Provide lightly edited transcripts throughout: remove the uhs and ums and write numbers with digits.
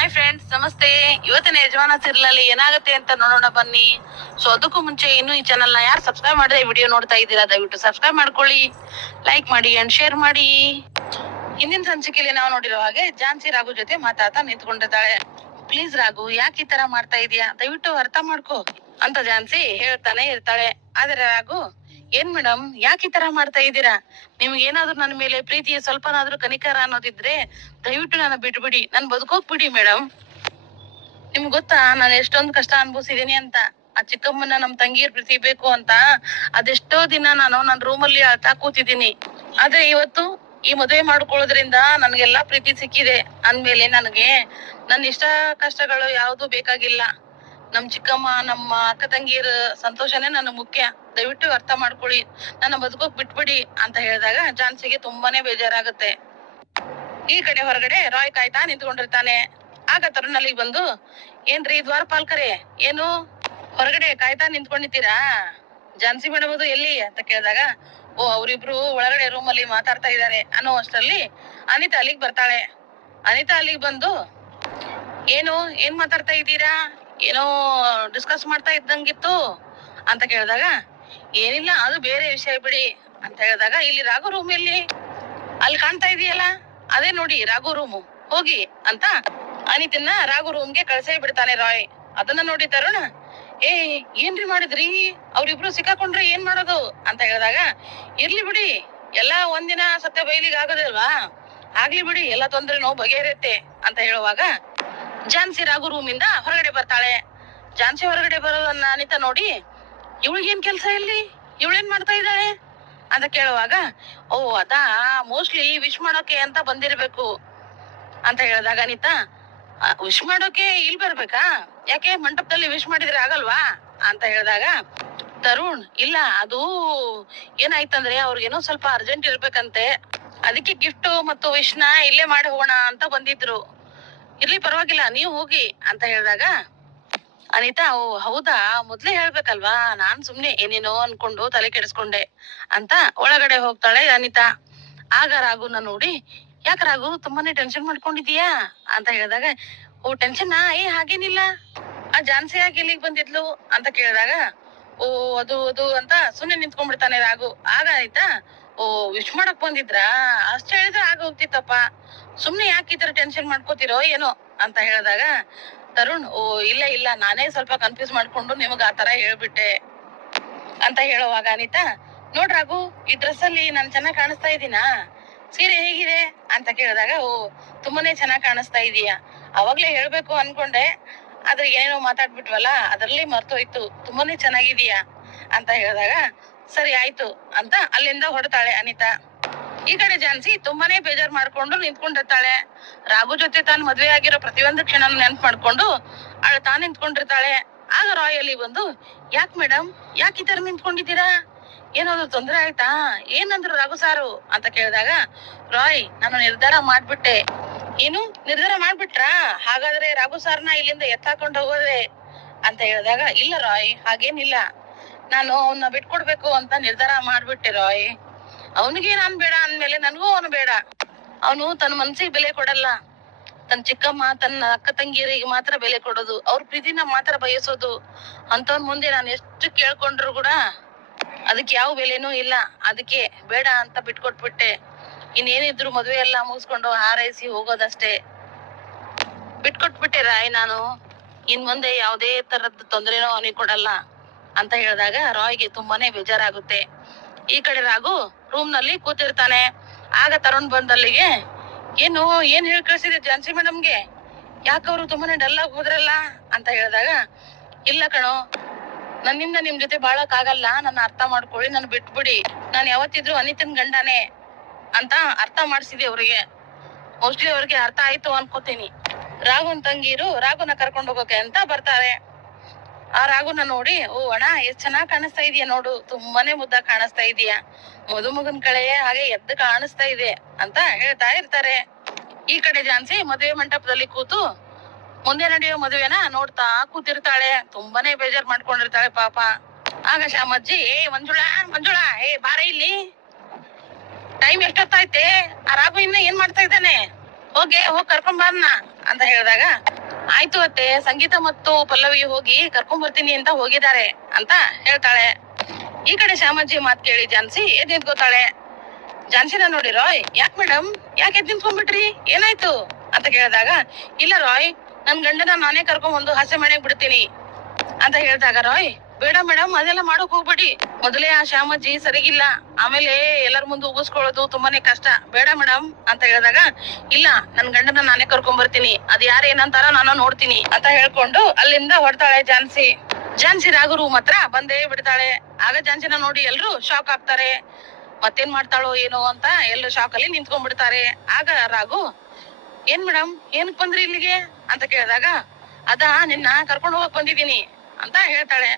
Hi friends, ನಮಸ್ತೆ. ಇವತ್ತಿನ ಯಜಮಾನ ಸೀರಿಯಲ್ ಏನಾಗುತ್ತೆ ಅಂತ ನೋಡೋಣ ಬನ್ನಿ. ಸೊ ಅದಕ್ಕೂ ಮುಂಚೆ ಇನ್ನು ಈ ಚಾನಲ್ ನ ಯಾರು ಸಬ್ಸ್ಕ್ರೈಬ್ ಮಾಡದೆ ವಿಡಿಯೋ ನೋಡ್ತಾ ಇದ್ದೀರಾ, ದಯವಿಟ್ಟು ಸಬ್ಸ್ಕ್ರೈಬ್ ಮಾಡ್ಕೊಳ್ಳಿ, ಲೈಕ್ ಮಾಡಿ ಅಂಡ್ ಶೇರ್ ಮಾಡಿ. ಹಿಂದಿನ ಸಂಚಿಕೆಯಲ್ಲಿ ನಾವು ನೋಡಿರೋ ಹಾಗೆ ಝಾನ್ಸಿ ರಾಘು ಜೊತೆ ಮಾತಾಡ್ತಾ ನಿಂತ್ಕೊಂಡಿರ್ತಾಳೆ. ಪ್ಲೀಸ್ ರಾಘು, ಯಾಕೆ ಈ ತರ ಮಾಡ್ತಾ ಇದೀಯಾ, ದಯವಿಟ್ಟು ಅರ್ಥ ಮಾಡ್ಕೋ ಅಂತ ಝಾನ್ಸಿ ಹೇಳ್ತಾನೆ ಇರ್ತಾಳೆ. ಆದ್ರೆ ರಾಘು, ಏನ್ ಮೇಡಮ್, ಯಾಕೆ ಈ ತರ ಮಾಡ್ತಾ ಇದ್ದೀರಾ? ನಿಮ್ಗೆ ಏನಾದ್ರು ನನ್ನ ಮೇಲೆ ಪ್ರೀತಿ, ಸ್ವಲ್ಪನಾದ್ರೂ ಕನಿಕರ ಅನ್ನೋದಿದ್ರೆ ದಯವಿಟ್ಟು ನನ್ನ ಬಿಟ್ಬಿಡಿ, ನನ್ ಬದುಕೋಕ್ ಬಿಡಿ ಮೇಡಮ್. ನಿಮ್ಗೆ ಗೊತ್ತಾ ನಾನು ಎಷ್ಟೊಂದು ಕಷ್ಟ ಅನ್ಭವಿಸಿದೀನಿ ಅಂತ. ಆ ಚಿಕ್ಕಮ್ಮನ ನಮ್ ತಂಗಿಯರ್ ಪ್ರೀತಿ ಬೇಕು ಅಂತ ಅದೆಷ್ಟೋ ದಿನ ನಾನು ನನ್ನ ರೂಮಲ್ಲಿ ಅಳ್ತಾ ಕೂತಿದ್ದೀನಿ. ಆದ್ರೆ ಇವತ್ತು ಈ ಮದುವೆ ಮಾಡ್ಕೊಳ್ಳೋದ್ರಿಂದ ನನ್ಗೆಲ್ಲಾ ಪ್ರೀತಿ ಸಿಕ್ಕಿದೆ ಅಂದ್ಮೇಲೆ ನನಗೆ ನನ್ನ ಇಷ್ಟ ಕಷ್ಟಗಳು ಯಾವ್ದು ಬೇಕಾಗಿಲ್ಲ. ನಮ್ ಚಿಕ್ಕಮ್ಮ, ನಮ್ಮ ಅಕ್ಕ ತಂಗಿಯರ ಸಂತೋಷನೇ ನನಗ್ ಮುಖ್ಯ, ದಯವಿಟ್ಟು ಅರ್ಥ ಮಾಡ್ಕೊಳ್ಳಿ, ನನ್ನ ಬದುಕೋಕ್ ಬಿಟ್ಬಿಡಿ ಅಂತ ಹೇಳಿದಾಗ ಝಾನ್ಸಿಗೆ ತುಂಬಾನೇ ಬೇಜಾರಾಗುತ್ತೆ. ಈ ಕಡೆ ಹೊರಗಡೆ ರಾಯ್ ಕಾಯ್ತಾ ನಿಂತ್ಕೊಂಡಿರ್ತಾನೆ. ಆಗ ತರುಣ್ ಅಲ್ಲಿಗೆ ಬಂದು, ಏನ್ರಿ ದ್ವಾರಪಾಲ್ಕರೇ, ಏನು ಹೊರಗಡೆ ಕಾಯ್ತಾ ನಿಂತ್ಕೊಂಡಿದ್ದೀರಾ? ಝಾನ್ಸಿ ಮೇಡಮ್ ಅದು ಎಲ್ಲಿ ಅಂತ ಕೇಳಿದಾಗ, ಓ ಅವ್ರಿಬ್ರು ಒಳಗಡೆ ರೂಮ್ ಅಲ್ಲಿ ಮಾತಾಡ್ತಾ ಇದ್ದಾರೆ ಅನ್ನೋ ಅಷ್ಟರಲ್ಲಿ ಅನಿತಾ ಅಲ್ಲಿಗೆ ಬರ್ತಾಳೆ. ಅನಿತಾ ಅಲ್ಲಿಗೆ ಬಂದು, ಏನ್ ಮಾತಾಡ್ತಾ ಇದ್ದೀರಾ, ಏನೋ ಡಿಸ್ಕಸ್ ಮಾಡ್ತಾ ಇದ್ದಂಗಿತ್ತು ಅಂತ ಕೇಳಿದಾಗ, ಏನಿಲ್ಲ, ಅದು ಬೇರೆ ವಿಷಯ ಬಿಡಿ ಅಂತ ಹೇಳಿದಾಗ, ಇಲ್ಲಿ ರಾಘು ರೂಮ್ ಎಲ್ಲಿ, ಅಲ್ಲಿ ಕಾಣ್ತಾ ಇದೆಯಲ್ಲ ಅದೇ ನೋಡಿ ರಾಘು ರೂಮು, ಹೋಗಿ ಅಂತ ಅನಿತನ್ನ ರಾಘು ರೂಮ್ಗೆ ಕಳ್ಸೇ ಬಿಡ್ತಾನೆ ರಾಯ್. ಅದನ್ನ ನೋಡಿ ತರುಣ್, ಏನ್ರಿ ಮಾಡಿದ್ರಿ, ಅವ್ರಿಬ್ರು ಸಿಕ್ಕಾಕೊಂಡ್ರೆ ಏನ್ ಮಾಡೋದು ಅಂತ ಹೇಳಿದಾಗ, ಇರ್ಲಿ ಬಿಡಿ, ಎಲ್ಲಾ ಒಂದಿನ ಸತ್ಯ ಬಯಲಿಗೆ ಆಗೋದಿಲ್ವಾ, ಆಗ್ಲಿ ಬಿಡಿ, ಎಲ್ಲಾ ತೊಂದ್ರೆನೋ ಬಗೆಹರಿಯುತ್ತೆ ಅಂತ ಹೇಳುವಾಗ ಝಾನ್ಸಿ ರಾಘು ರೂಮ್ ಇಂದ ಹೊರಗಡೆ ಬರ್ತಾಳೆ. ಝಾನ್ಸಿ ಹೊರಗಡೆ ಬರೋದನ್ನ ಅನಿತಾ ನೋಡಿ, ಇವಳಿಗೇನ್ ಕೆಲ್ಸ ಇಲ್ಲಿ, ಇವಳೇನ್ ಮಾಡ್ತಾ ಇದ್ದಾಳೆ ಅಂತ ಕೇಳುವಾಗ, ಓ ಅದಾ, ಮೋಸ್ಟ್ಲಿ ವಿಶ್ ಮಾಡೋಕೆ ಅಂತ ಬಂದಿರ್ಬೇಕು ಅಂತ ಹೇಳಿದಾಗ ಅನಿತಾ, ವಿಶ್ ಮಾಡೋಕೆ ಇಲ್ಲಿ ಬರ್ಬೇಕಾ, ಯಾಕೆ ಮಂಟಪದಲ್ಲಿ ವಿಶ್ ಮಾಡಿದ್ರೆ ಆಗಲ್ವಾ ಅಂತ ಹೇಳಿದಾಗ ತರುಣ್, ಇಲ್ಲ, ಅದು ಏನಾಯ್ತಂದ್ರೆ ಅವ್ರಿಗೇನೋ ಸ್ವಲ್ಪ ಅರ್ಜೆಂಟ್ ಇರ್ಬೇಕಂತೆ, ಅದಕ್ಕೆ ಗಿಫ್ಟ್ ಮತ್ತು ವಿಶ್ ನ ಇಲ್ಲೇ ಮಾಡಿ ಹೋಗೋಣ ಅಂತ ಬಂದಿದ್ರು, ಇರ್ಲಿ ಪರವಾಗಿಲ್ಲ ನೀವು ಹೋಗಿ ಅಂತ ಹೇಳಿದಾಗ ಅನಿತಾ, ಓ ಹೌದಾ, ಮೊದ್ಲೇ ಹೇಳ್ಬೇಕಲ್ವಾ, ನಾನ್ ಸುಮ್ನೆ ಏನೇನೋ ಅನ್ಕೊಂಡು ತಲೆ ಕೆಡಿಸ್ಕೊಂಡೆ ಅಂತ ಒಳಗಡೆ ಹೋಗ್ತಾಳೆ ಅನಿತಾ. ಆಗ ರಾಘುನ ನೋಡಿ, ಯಾಕ ರಾಘು, ತುಂಬಾನೇ ಟೆನ್ಷನ್ ಮಾಡ್ಕೊಂಡಿದೀಯಾ ಅಂತ ಹೇಳಿದಾಗ, ಓ ಟೆನ್ಷನ್ ಹಾಗೇನಿಲ್ಲ, ಆ ಝಾನ್ಸಿ ಆಗಿ ಇಲ್ಲಿಗೆ ಬಂದಿದ್ಲು ಅಂತ ಕೇಳಿದಾಗ, ಓ ಅದು ಅದು ಅಂತ ಸುಮ್ನೆ ನಿಂತ್ಕೊಂಡ್ಬಿಡ್ತಾನೆ ರಾಘು. ಆಗ ಆಯ್ತಾ, ಓ ವಿಶ್ ಮಾಡಕ್ ಬಂದಿದ್ರಾ, ಅಷ್ಟ್ ಹೇಳಿದ್ರೆ ಆಗ ಹೋಗ್ತಿತ್ತಪ್ಪ, ಸುಮ್ನೆ ಯಾಕೆ ಈ ತರ ಟೆನ್ಷನ್ ಮಾಡ್ಕೋತಿರೋ ಏನೋ ಅಂತ ಹೇಳಿದಾಗ ತರುಣ್, ಓ ಇಲ್ಲ ಇಲ್ಲ, ನಾನೇ ಸ್ವಲ್ಪ ಕನ್ಫ್ಯೂಸ್ ಮಾಡ್ಕೊಂಡು ನಿಮಗ್ ಆ ತರ ಹೇಳ್ಬಿಟ್ಟೆ ಅಂತ ಹೇಳುವಾಗ ಅನಿತಾ, ನೋಡ್ ರಾಘು, ಈ ಡ್ರೆಸ್ ಅಲ್ಲಿ ನಾನ್ ಚೆನ್ನಾಗ್ ಕಾಣಿಸ್ತಾ ಇದೀನಾ, ಸೀರೆ ಹೇಗಿದೆ ಅಂತ ಕೇಳಿದಾಗ, ಓ ತುಂಬಾನೇ ಚೆನ್ನಾಗ್ ಕಾಣಿಸ್ತಾ ಇದೀಯಾ, ಅವಾಗ್ಲೇ ಹೇಳ್ಬೇಕು ಅನ್ಕೊಂಡೆ, ಆದ್ರೆ ಏನೇನೋ ಮಾತಾಡ್ಬಿಟ್ವಲ್ಲ, ಅದ್ರಲ್ಲಿ ಮರ್ತೋಯ್ತು, ತುಂಬಾನೇ ಚೆನ್ನಾಗಿದೀಯಾ ಅಂತ ಹೇಳಿದಾಗ, ಸರಿ ಆಯ್ತು ಅಂತ ಅಲ್ಲಿಂದ ಹೊರಡ್ತಾಳೆ ಅನಿತಾ. ಈ ಕಡೆ ಝಾನ್ಸಿ ತುಂಬಾನೇ ಬೇಜಾರ್ ಮಾಡ್ಕೊಂಡು ನಿಂತ್ಕೊಂಡಿರ್ತಾಳೆ. ರಾಘು ಜೊತೆ ತಾನು ಮದ್ವೆ ಆಗಿರೋ ಪ್ರತಿಯೊಂದು ಕ್ಷಣ ನೆನ್ಪ್ ಮಾಡ್ಕೊಂಡು ಅಳ್ತಾ ನಿಂತ್ಕೊಂಡಿರ್ತಾಳೆ. ಆಗ ರಾಯ್ ಅಲ್ಲಿ ಬಂದು, ಯಾಕ್ ಮೇಡಮ್, ಯಾಕೆ ಈ ತರ ನಿಂತ್ಕೊಂಡಿದ್ದೀರಾ, ಏನಾದ್ರು ತೊಂದ್ರೆ ಆಯ್ತಾ, ಏನಂದ್ರು ರಾಘು ಸಾರು ಅಂತ ಕೇಳಿದಾಗ, ರಾಯ್, ನಾನು ನಿರ್ಧಾರ ಮಾಡ್ಬಿಟ್ಟೆ. ಏನು ನಿರ್ಧಾರ ಮಾಡ್ಬಿಟ್ರಾ, ಹಾಗಾದ್ರೆ ರಾಘು ಸಾರ್ನ ಇಲ್ಲಿಂದ ಎತ್ತಾಕೊಂಡು ಹೋಗೋದೆ ಅಂತ ಹೇಳಿದಾಗ, ಇಲ್ಲ ರಾಯ್, ಹಾಗೇನಿಲ್ಲ, ನಾನು ಅವನ್ನ ಬಿಟ್ಕೊಡ್ಬೇಕು ಅಂತ ನಿರ್ಧಾರ ಮಾಡ್ಬಿಟ್ಟೆ ರಾಯ್. ಅವನಿಗೆ ನಾನ್ ಬೇಡ ಅಂದ್ಮೇಲೆ ನನ್ಗೂ ಅವನು ಬೇಡ, ಅವನು ತನ್ನ ಮನ್ಸಿಗೆ ಬೆಲೆ ಕೊಡಲ್ಲ, ತನ್ನ ಚಿಕ್ಕಮ್ಮ, ತನ್ನ ಅಕ್ಕ ತಂಗಿಯರಿಗೆ ಮಾತ್ರ ಬೆಲೆ ಕೊಡೋದು, ಅವ್ರ ಪ್ರೀತಿನ ಮಾತ್ರ ಬಯಸೋದು, ಅಂತವನ್ ಮುಂದೆ ನಾನು ಎಷ್ಟು ಕೇಳ್ಕೊಂಡ್ರು ಕೂಡ ಅದಕ್ಕೆ ಯಾವ ಬೆಲೆನೂ ಇಲ್ಲ, ಅದಕ್ಕೆ ಬೇಡ ಅಂತ ಬಿಟ್ಕೊಟ್ಬಿಟ್ಟೆ. ಇನ್ನೇನಿದ್ರು ಮದ್ವೆ ಎಲ್ಲ ಮುಗಿಸ್ಕೊಂಡು ಹಾರೈಸಿ ಹೋಗೋದಷ್ಟೇ, ಬಿಟ್ಕೊಟ್ಬಿಟ್ಟೆ ರಾಯ್, ನಾನು ಇನ್ ಮುಂದೆ ಯಾವುದೇ ತರದ್ ತೊಂದ್ರೆನೋ ಅವನಿಗೆ ಕೊಡಲ್ಲ ಅಂತ ಹೇಳಿದಾಗ ರಾಯ್ಗೆ ತುಂಬಾನೇ ಬೇಜಾರಾಗುತ್ತೆ. ಈ ಕಡೆ ರಾಘು ರೂಮ್ ನಲ್ಲಿ ಕೂತಿರ್ತಾನೆ. ಆಗ ತರುಣ್ ಬಂದಲ್ಲಿಗೆ, ಏನ್ ಹೇಳಿ ಕಳ್ಸಿದೆ ಝಾನ್ಸಿ ಮೇಡಮ್ಗೆ, ಯಾಕವ್ರು ತುಂಬಾನೇ ಡಲ್ ಆಗಿ ಹೋದ್ರಲ್ಲ ಅಂತ ಹೇಳಿದಾಗ, ಇಲ್ಲ ಕಣೋ, ನನ್ನಿಂದ ನಿಮ್ ಜೊತೆ ಬಾಳಕ್ ಆಗಲ್ಲ, ನನ್ನ ಅರ್ಥ ಮಾಡ್ಕೊಳ್ಳಿ, ನನ್ ಬಿಟ್ಬಿಡಿ, ನಾನ್ ಯಾವತ್ತಿದ್ರು ಅನಿತನ್ ಗಂಡನೇ ಅಂತ ಅರ್ಥ ಮಾಡ್ಸಿದೆ ಅವ್ರಿಗೆ, ಮೋಸ್ಟ್ಲಿ ಅವ್ರಿಗೆ ಅರ್ಥ ಆಯ್ತು ಅನ್ಕೋತೀನಿ. ರಾಘುನ್ ತಂಗೀರು ರಾಘುನ ಕರ್ಕೊಂಡ್ ಹೋಗೋಕೆ ಅಂತ ಬರ್ತಾರೆ. ಆ ರಾಘುನ ನೋಡಿ, ಓ ಅಣ್ಣ, ಎಷ್ಟ್ ಚೆನ್ನಾಗ್ ಕಾಣಿಸ್ತಾ ಇದೀಯ ನೋಡು, ತುಂಬಾನೇ ಮುದ್ದಾಗ್ ಕಾಣಿಸ್ತಾ ಇದೀಯ, ಮದುಮಗನ್ ಕಳೆ ಹಾಗೆ ಎದ್ದು ಕಾಣಿಸ್ತಾ ಇದೆ ಅಂತ ಹೇಳ್ತಾ ಇರ್ತಾರೆ. ಈ ಕಡೆ ಝಾನ್ಸಿ ಮದುವೆ ಮಂಟಪದಲ್ಲಿ ಕೂತು ಮುಂದೆ ನಡೆಯೋ ಮದುವೆನ ನೋಡ್ತಾ ಕೂತಿರ್ತಾಳೆ. ತುಂಬಾನೇ ಬೇಜಾರ್ ಮಾಡ್ಕೊಂಡಿರ್ತಾಳೆ ಪಾಪ. ಆಗ ಶಾಮಜ್ಜಿ, ಮಂಜುಳಾ, ಬಾರ ಇಲ್ಲಿ, ಟೈಮ್ ಎಷ್ಟೊತ್ತಾಯ್ತೆ, ಆ ರಾಘು ಇನ್ನ ಏನ್ ಮಾಡ್ತಾ ಇದ್ದಾನೆ ಹೋಗಿ ಕರ್ಕೊಂಡ್ ಬಾರ್ನ ಅಂತ ಹೇಳಿದಾಗ, ಆಯ್ತು ಅತ್ತೆ, ಸಂಗೀತ ಮತ್ತು ಪಲ್ಲವಿ ಹೋಗಿ ಕರ್ಕೊಂಡ್ ಬರ್ತೀನಿ ಅಂತ ಹೋಗಿದ್ದಾರೆ ಅಂತ ಹೇಳ್ತಾಳೆ. ಈ ಕಡೆ ಶ್ಯಾಮಜ್ಜಿ ಮಾತ್ ಕೇಳಿ ಝಾನ್ಸಿ ಎದ್ ನಿಂತ್ಕೋತಾಳೆ. ಝಾನ್ಸಿನ ನೋಡಿ ರಾಯ್, ಯಾಕ್ ಮೇಡಮ್, ಯಾಕೆ ಎದ್ ನಿಂತ್ಕೊಂಡ್ಬಿಟ್ರಿ, ಏನಾಯ್ತು ಅಂತ ಕೇಳಿದಾಗ, ಇಲ್ಲ ರಾಯ್, ನನ್ ಗಂಡನ ನಾನೇ ಕರ್ಕೊಂಡ್ ಬಂದು ಹಾಸ್ಯ ಮನೆಗ್ ಬಿಡ್ತೀನಿ ಅಂತ ಹೇಳಿದಾಗ ರಾಯ್, ಬೇಡ ಮೇಡಮ್, ಅದೆಲ್ಲ ಮಾಡೋಕ್ ಹೋಗ್ಬೇಡಿ, ಮೊದಲೇ ಆ ಶ್ಯಾಮಜ್ಜಿ ಸರಿಗಿಲ್ಲ, ಆಮೇಲೆ ಎಲ್ಲರ ಮುಂದೆ ಉಗಿಸ್ಕೊಳ್ಳೋದು ತುಂಬಾನೇ ಕಷ್ಟ, ಬೇಡ ಮೇಡಮ್ ಅಂತ ಹೇಳಿದಾಗ, ಇಲ್ಲ, ನನ್ ಗಂಡನ ನಾನೇ ಕರ್ಕೊಂಡ್ ಬರ್ತೀನಿ, ಅದ್ ಯಾರ ಏನಂತಾರ ನಾನು ನೋಡ್ತೀನಿ ಅಂತ ಹೇಳ್ಕೊಂಡು ಅಲ್ಲಿಂದ ಹೊರಡ್ತಾಳೆ ಝಾನ್ಸಿ. ಝಾನ್ಸಿ ರಾಘು ರೂಮ್ ಹತ್ರ ಬಂದೇ ಬಿಡ್ತಾಳೆ. ಆಗ ಝಾನ್ಸಿನ ನೋಡಿ ಎಲ್ರು ಶಾಕ್ ಆಗ್ತಾರೆ. ಮತ್ತೇನ್ ಮಾಡ್ತಾಳೋ ಏನೋ ಅಂತ ಎಲ್ರು ಶಾಕ್ ಅಲ್ಲಿ ನಿಂತ್ಕೊಂಡ್ಬಿಡ್ತಾರೆ. ಆಗ ರಾಘು, ಏನ್ ಮೇಡಮ್, ಏನಕ್ ಬಂದ್ರಿ ಇಲ್ಲಿಗೆ ಅಂತ ಕೇಳಿದಾಗ, ಅದ ನಿನ್ನ ಕರ್ಕೊಂಡ್ ಹೋಗಕ್ ಬಂದಿದೀನಿ ಅಂತ ಹೇಳ್ತಾಳೆ.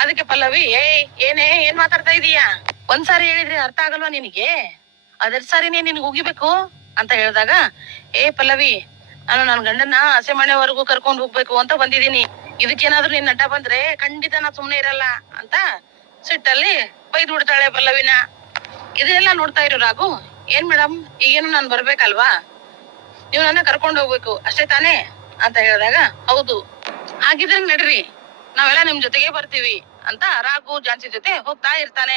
ಅದಕ್ಕೆ ಪಲ್ಲವಿ, ಏನ್ ಮಾತಾಡ್ತಾ ಇದೀಯಾ, ಒಂದ್ಸಾರಿ ಹೇಳಿದ್ರೆ ಅರ್ಥ ಆಗಲ್ವಾ ನಿನಗೆ, ಅದೆರಡ್ ಸಾರಿನೇ ನಿನ್ಗೆ ಉಗಿಬೇಕು ಅಂತ ಹೇಳಿದಾಗ, ಪಲ್ಲವಿ, ನಾನು ನನ್ ಗಂಡನ್ನ ಹಸೆ ಮನೆವರೆಗೂ ಕರ್ಕೊಂಡ್ ಹೋಗ್ಬೇಕು ಅಂತ ಬಂದಿದೀನಿ, ಇದಕ್ಕೇನಾದ್ರೂ ನಿನ್ ಅಡ್ಡ ಬಂದ್ರೆ ಖಂಡಿತ ನಾ ಸುಮ್ನೆ ಇರಲ್ಲ ಅಂತ ಸಿಟ್ಟಲ್ಲಿ ಬೈದ್ ಬಿಡ್ತಾಳೆ ಪಲ್ಲವಿನ. ಇದೆಲ್ಲ ನೋಡ್ತಾ ಇರೋ ರಾಘು, ಏನ್ ಮೇಡಮ್, ಈಗೇನು ನಾನ್ ಬರ್ಬೇಕಲ್ವಾ, ನೀವು ನನ್ನ ಕರ್ಕೊಂಡ್ ಹೋಗ್ಬೇಕು ಅಷ್ಟೇ ತಾನೇ ಅಂತ ಹೇಳಿದಾಗ, ಹೌದು, ಹಾಗಿದ್ರೆ ನಡ್ರಿ, ನಾವೆಲ್ಲ ನಿಮ್ ಜೊತೆಗೆ ಬರ್ತೀವಿ ಅಂತ ರಾಘು ಝಾನ್ಸಿ ಜೊತೆ ಹೋಗ್ತಾ ಇರ್ತಾನೆ.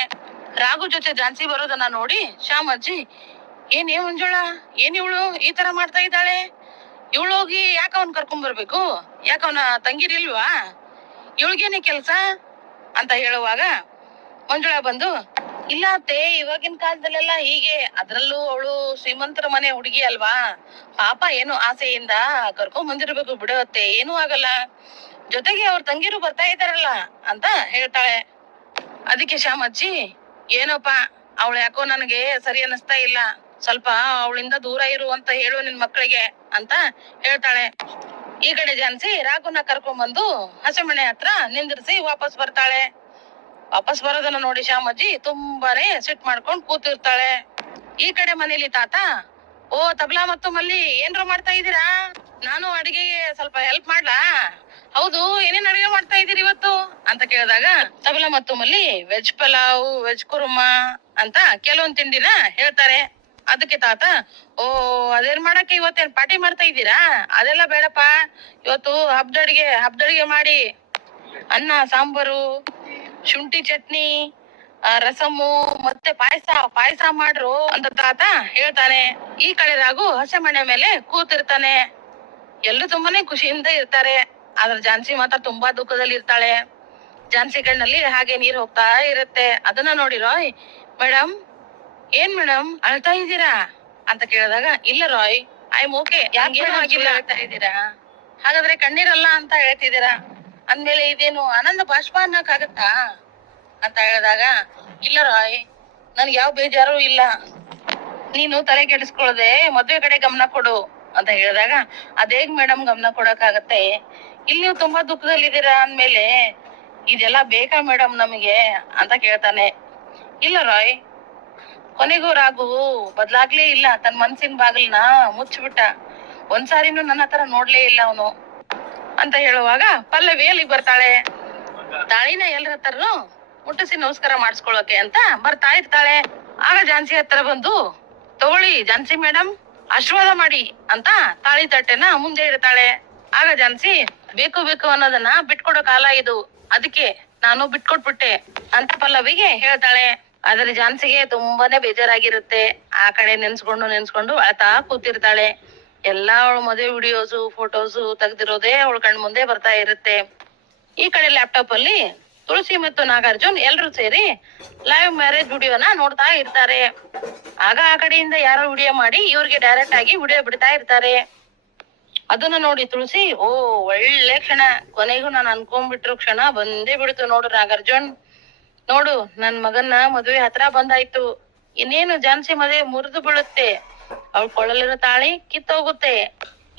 ರಾಘು ಜೊತೆ ಝಾನ್ಸಿ ಬರೋದನ್ನ ನೋಡಿ ಶ್ಯಾಮಜ್ಜಿ, ಏನೇ ಮಂಜುಳ, ಏನ್ ಇವಳು ಈ ತರ ಮಾಡ್ತಾ ಇದ್ದಾಳೆ, ಇವಳು ಹೋಗಿ ಯಾಕ ಅವನ್ ಕರ್ಕೊಂಡ್ ಬರ್ಬೇಕು, ಯಾಕ ಅವನ ತಂಗಿರಿಲ್ವಾ, ಇವಳಿಗೇನೆ ಕೆಲ್ಸ ಅಂತ ಹೇಳುವಾಗ ಮಂಜುಳಾ ಬಂದು, ಇಲ್ಲ ಅತ್ತೆ, ಇವಾಗಿನ ಕಾಲದಲ್ಲೆಲ್ಲ ಹೀಗೆ, ಅದ್ರಲ್ಲೂ ಅವಳು ಶ್ರೀಮಂತರ ಮನೆ ಹುಡುಗಿ ಅಲ್ವಾ, ಪಾಪ ಏನು ಆಸೆಯಿಂದ ಕರ್ಕೊಂಡ್ ಬಂದಿರ್ಬೇಕು, ಬಿಡುತ್ತೆ, ಏನೂ ಆಗಲ್ಲ, ಜೊತೆಗೆ ಅವ್ರ ತಂಗಿರು ಬರ್ತಾ ಇದಾರಲ್ಲ ಅಂತ ಹೇಳ್ತಾಳೆ. ಅದಕ್ಕೆ ಶ್ಯಾಮಜ್ಜಿ, ಏನೋಪ್ಪ, ಅವಳು ಯಾಕೋ ನನಗೆ ಸರಿ ಅನ್ನಿಸ್ತಾ ಇಲ್ಲ, ಸ್ವಲ್ಪ ಅವಳಿಂದ ದೂರ ಇರು ಅಂತ ಹೇಳು ನಿನ್ ಮಕ್ಕಳಿಗೆ ಅಂತ ಹೇಳ್ತಾಳೆ. ಈ ಕಡೆ ಝಾನ್ಸಿ ರಾಘುನ ಕರ್ಕೊಂಡ್ ಬಂದು ಹಸೆಮಣೆ ಹತ್ರ ನಿಂದಿರಿಸಿ ವಾಪಸ್ ಬರ್ತಾಳೆ. ವಾಪಸ್ ಬರೋದನ್ನ ನೋಡಿ ಶ್ಯಾಮಜ್ಜಿ ತುಂಬಾನೇ ಸಿಟ್ ಮಾಡ್ಕೊಂಡ್ ಕೂತಿರ್ತಾಳೆ. ಈ ಕಡೆ ಮನೇಲಿ ತಾತ, ಓ ತಬ್ಲಾ ಮತ್ತು ಮಲ್ಲಿ, ಏನ್ರು ಮಾಡ್ತಾ ಇದೀರಾ, ನಾನು ಅಡಿಗೆಗೆ ಸ್ವಲ್ಪ ಹೆಲ್ಪ್ ಮಾಡ್ಲಾ, ಹೌದು, ಏನೇನ್ ಅಡಿಗೆ ಮಾಡ್ತಾ ಇದೀರಿ ಇವತ್ತು ಅಂತ ಕೇಳಿದಾಗ, ತಬಲಾ ಮತ್ತು ಮಲ್ಲಿ ವೆಜ್ ಪಲಾವ್, ವೆಜ್ ಕುರ್ಮಾ ಅಂತ ಕೆಲವೊಂದ್ ತಿಂಡಿನ ಹೇಳ್ತಾರೆ. ಅದಕ್ಕೆ ತಾತ, ಓ ಅದೇನ್ ಮಾಡಕ್ಕೆ ಇವತ್ತೇನ್ ಪಾರ್ಟಿ ಮಾಡ್ತಾ ಇದ್ದೀರಾ, ಅದೆಲ್ಲ ಬೇಡಪ್ಪ, ಇವತ್ತು ಹಬ್ಬದಡಿಗೆ ಮಾಡಿ ಅನ್ನ ಸಾಂಬಾರು, ಶುಂಠಿ ಚಟ್ನಿ, ರಸಮ್ಮು ಮತ್ತೆ ಪಾಯಸ ಮಾಡ್ರು ಅಂತ ತಾತ ಹೇಳ್ತಾನೆ. ಈ ಕಡೆ ರಾಘು ಹಸೆ ಮನೆ ಮೇಲೆ ಕೂತಿರ್ತಾನೆ. ಎಲ್ಲರೂ ತುಂಬಾನೇ ಖುಷಿಯಿಂದ ಇರ್ತಾರೆ. ಆದ್ರೆ ಝಾನ್ಸಿ ಮಾತ್ರ ತುಂಬಾ ದುಃಖದಲ್ಲಿ ಇರ್ತಾಳೆ. ಝಾನ್ಸಿ ಕಣ್ಣಲ್ಲಿ ಹಾಗೆ ನೀರ್ ಹೋಗ್ತಾ ಇರುತ್ತೆ. ಅದನ್ನ ನೋಡಿ ರಾಯ್, ಮೇಡಮ್, ಏನ್ ಮೇಡಮ್ ಅಳ್ತಾ ಇದ್ದೀರಾ ಅಂತ ಕೇಳಿದಾಗ, ಇಲ್ಲ ರಾಯ್, ಐ ಆಮ್ ಓಕೆ, ಯಾಕೇನು ಆಗಿಲ್ಲ ಹೇಳ್ತಾ ಇದ್ದೀರಾ, ಹಾಗಾದ್ರೆ ಕಣ್ಣೀರಲ್ಲ ಅಂತ ಹೇಳ್ತಿದ್ದೀರಾ, ಅಂದ್ಮೇಲೆ ಇದೇನು ಆನಂದ ಬಾಷ್ಪ ಅನ್ನಕ್ಕಾಗತ್ತಾ ಅಂತ ಹೇಳಿದಾಗ, ಇಲ್ಲ ರಾಯ್, ನನ್ಗೆ ಯಾವ ಬೇಜಾರು ಇಲ್ಲ, ನೀನು ತಲೆ ಕೆಡಿಸ್ಕೊಳ್ಳದೆ ಮದ್ವೆ ಕಡೆ ಗಮನ ಕೊಡು ಅಂತ ಹೇಳಿದಾಗ, ಅದೇಗ್ ಮೇಡಮ್ ಗಮನ ಕೊಡಕ್ ಆಗತ್ತೆ, ಇಲ್ಲಿ ನೀವು ತುಂಬಾ ದುಃಖದಲ್ಲಿದ್ದೀರಾ ಅಂದ್ಮೇಲೆ ಇದೆಲ್ಲ ಬೇಕಾ ಮೇಡಮ್ ನಮಗೆ ಅಂತ ಕೇಳ್ತಾನೆ. ಇಲ್ಲ ರಾಯ್, ಕೊನೆಗೂ ರಾಘು ಬದ್ಲಾಗ್ಲೇ ಇಲ್ಲ, ತನ್ ಮನ್ಸಿನ ಬಾಗಿಲ್ನ ಮುಚ್ಚಿಬಿಟ್ಟ, ಒಂದ್ಸಾರಿನೂ ನನ್ನ ಹತ್ರ ನೋಡ್ಲೇ ಇಲ್ಲ ಅವನು ಅಂತ ಹೇಳುವಾಗ ಪಲ್ಲವಿ ಅಲ್ಲಿಗೆ ಬರ್ತಾಳೆ. ತಾಳಿನ ಎಲ್ರ ಹತ್ರನು ಮುಟ್ಟಿಸಿ ನಮಸ್ಕಾರ ಮಾಡಿಸ್ಕೊಳ್ಳೋಕೆ ಅಂತ ಬರ್ತಾ ಇರ್ತಾಳೆ. ಆಗ ಝಾನ್ಸಿ ಹತ್ರ ಬಂದು, ತಗೊಳ್ಳಿ ಝಾನ್ಸಿ ಮೇಡಮ್, ಆಶೀರ್ವಾದ ಮಾಡಿ ಅಂತ ತಾಳಿ ತಟ್ಟೆನ ಮುಂದೆ ಇಡ್ತಾಳೆ. ಆಗ ಝಾನ್ಸಿ, ಬೇಕು ಅನ್ನೋದನ್ನ ಬಿಟ್ಕೊಡೋ ಕಾಲ ಇದು, ಅದಕ್ಕೆ ನಾನು ಬಿಟ್ಕೊಟ್ಬಿಟ್ಟೆ ಅಂತ ಪಲ್ಲವಿಗೆ ಹೇಳ್ತಾಳೆ. ಆದ್ರೆ ಝಾನ್ಸಿಗೆ ತುಂಬಾನೇ ಬೇಜಾರಾಗಿರುತ್ತೆ. ಆ ಕಡೆ ನೆನ್ಸ್ಕೊಂಡು ಅಳ್ತಾ ಕೂತಿರ್ತಾಳೆ. ಎಲ್ಲಾ ಅವಳ ಮದುವೆ ವಿಡಿಯೋಸು ಫೋಟೋಸು ತೆಗ್ದಿರೋದೇ ಅವಳ ಕಣ್ ಮುಂದೆ ಬರ್ತಾ ಇರುತ್ತೆ. ಈ ಕಡೆ ಲ್ಯಾಪ್ಟಾಪ್ ಅಲ್ಲಿ ತುಳಸಿ ಮತ್ತು ನಾಗಾರ್ಜುನ್ ಎಲ್ರು ಸೇರಿ ಲೈವ್ ಮ್ಯಾರೇಜ್ ವಿಡಿಯೋನ ನೋಡ್ತಾ ಇರ್ತಾರೆ. ಆಗ ಆ ಕಡೆಯಿಂದ ಯಾರೋ ವಿಡಿಯೋ ಮಾಡಿ ಇವ್ರಿಗೆ ಡೈರೆಕ್ಟ್ ಆಗಿ ವಿಡಿಯೋ ಬಿಡ್ತಾ ಇರ್ತಾರೆ. ಅದನ್ನ ನೋಡಿ ತುಳಸಿ, ಓ ಒಳ್ಳೆ ಕ್ಷಣ, ಕೊನೆಗೂ ನಾನು ಅನ್ಕೊಂಡ್ಬಿಟ್ರು ಕ್ಷಣ ಬಂದೇ ಬಿಡ್ತು ನೋಡು ನಾಗಾರ್ಜುನ್, ನೋಡು ನನ್ ಮಗನ್ನ ಮದುವೆ ಹತ್ರ ಬಂದಾಯ್ತು, ಇನ್ನೇನು ಝಾನ್ಸಿ ಮದುವೆ ಮುರಿದು ಬೀಳುತ್ತೆ, ಅವಳ ಕೊಳ್ಳಲಿರೋ ತಾಳಿ ಕಿತ್ತೋಗುತ್ತೆ,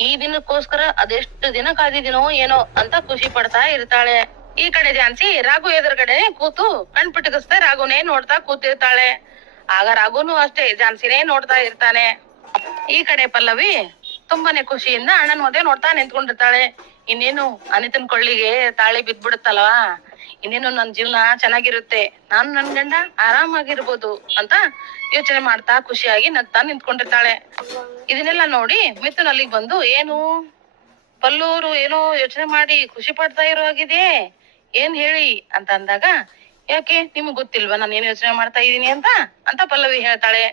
ಈ ದಿನಕ್ಕೋಸ್ಕರ ಅದೆಷ್ಟು ದಿನ ಕಾದಿದಿನೋ ಏನೋ ಅಂತ ಖುಷಿ ಪಡ್ತಾ ಇರ್ತಾಳೆ. ಈ ಕಡೆ ಝಾನ್ಸಿ ರಾಘು ಎದುರುಗಡೆ ಕೂತು ಕಣ್ಪಿಟಗಿಸ್ತಾ ರಾಘುನೇ ನೋಡ್ತಾ ಕೂತಿರ್ತಾಳೆ. ಆಗ ರಾಘುನು ಅಷ್ಟೇ ಝಾನ್ಸಿನೇ ನೋಡ್ತಾ ಇರ್ತಾನೆ. ಈ ಕಡೆ ಪಲ್ಲವಿ ತುಂಬಾನೇ ಖುಷಿಯಿಂದ ಅಣ್ಣನ್ ಮದುವೆ ನೋಡ್ತಾ ನಿಂತ್ಕೊಂಡಿರ್ತಾಳೆ. ಇನ್ನೇನು ಅನಿತನ್ ಕೊಳ್ಳಿಗೆ ತಾಳಿ ಬಿದ್ಬಿಡುತ್ತಲ್ವಾ, ಇನ್ನೇನು ನನ್ ಜೀವನ ಚೆನ್ನಾಗಿರುತ್ತೆ, ನಾನು ನನ್ ಗಂಡ ಆರಾಮಾಗಿರ್ಬೋದು ಅಂತ ಯೋಚನೆ ಮಾಡ್ತಾ ಖುಷಿಯಾಗಿ ನಗ್ತಾ ನಿಂತ್ಕೊಂಡಿರ್ತಾಳೆ. ಇದನ್ನೆಲ್ಲ ನೋಡಿ ಮಿಥುನ್ ಅಲ್ಲಿಗೆ ಬಂದು, ಏನು ಪಲ್ಲೂರು ಏನೋ ಯೋಚನೆ ಮಾಡಿ ಖುಷಿ ಪಡ್ತಾ ಇರೋ ಹಾಗಿದೆ, ಏನ್ ಹೇಳಿ ಅಂತ ಅಂದಾಗ, ಯಾಕೆ ನಿಮಗ್ ಗೊತ್ತಿಲ್ವಾ ನಾನು ಏನ್ ಯೋಚನೆ ಮಾಡ್ತಾ ಇದೀನಿ ಅಂತ ಪಲ್ಲವಿ ಹೇಳ್ತಾಳೆ.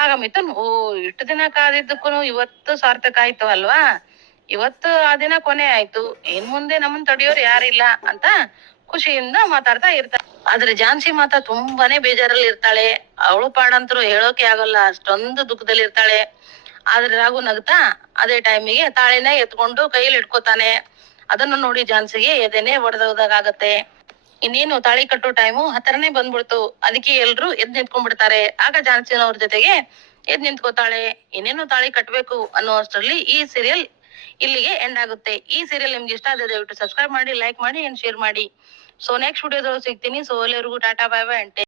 ಆಗ ಮಿಥುನ್, ಓ ಇಷ್ಟು ದಿನ ಕಾದಿದ್ದಕ್ಕೂ ಇವತ್ತು ಸಾರ್ಥಕ ಆಯ್ತು ಅಲ್ವಾ, ಇವತ್ತು ಆ ದಿನ ಕೊನೆ ಆಯ್ತು, ಇನ್ ಮುಂದೆ ನಮ್ಮನ್ ತಡಿಯೋರು ಯಾರಿಲ್ಲ ಅಂತ ಖುಷಿಯಿಂದ ಮಾತಾಡ್ತಾ ಇರ್ತಾಳೆ. ಆದ್ರೆ ಝಾನ್ಸಿ ಮಾತ್ರ ತುಂಬಾನೇ ಬೇಜಾರಲ್ಲಿ ಇರ್ತಾಳೆ. ಅವಳು ಪಾಡಂತರು ಹೇಳೋಕೆ ಆಗಲ್ಲ, ಅಷ್ಟೊಂದು ದುಃಖದಲ್ಲಿ ಇರ್ತಾಳೆ. ಆದ್ರೆ ರಾಘು ನಗ್ತಾ ಅದೇ ಟೈಮಿಗೆ ತಾಳಿನ ಎತ್ಕೊಂಡು ಕೈಯಲ್ಲಿ ಇಟ್ಕೋತಾನೆ. ಅದನ್ನು ನೋಡಿ ಝಾನ್ಸಿಗೆ ಎದೆನೆ ಒಡೆದೋದಾಗತ್ತೆ. ಇನ್ನೇನು ತಾಳಿ ಕಟ್ಟೋ ಟೈಮು ಹತ್ರನೇ ಬಂದ್ಬಿಡ್ತು. ಅದಕ್ಕೆ ಎಲ್ರು ಎದ್ ನಿಂತ್ಕೊಂಡ್ಬಿಡ್ತಾರೆ. ಆಗ ಝಾನ್ಸಿನವ್ರ ಜೊತೆಗೆ ಎದ್ ನಿಂತ್ಕೋತಾಳೆ. ಇನ್ನೇನು ತಾಳಿ ಕಟ್ಬೇಕು ಅನ್ನೋ ಅಷ್ಟರಲ್ಲಿ ಈ ಸೀರಿಯಲ್ ಇಲ್ಲಿಗೆ ಎಂಡ್ ಆಗುತ್ತೆ. ಈ ಸೀರಿಯಲ್ ನಿಮ್ಗೆ ಇಷ್ಟ ಆದ್ರೆ ದಯವಿಟ್ಟು ಸಬ್ಸ್ಕ್ರೈಬ್ ಮಾಡಿ, ಲೈಕ್ ಮಾಡಿ ಅಂಡ್ ಶೇರ್ ಮಾಡಿ. ಸೊ ನೆಕ್ಸ್ಟ್ ವಿಡಿಯೋದೊಳಗೆ ಸಿಗ್ತೀನಿ. ಸೊ ಎಲ್ಲರಿಗೂ ಟಾಟಾ, ಬೈ ಬೈ.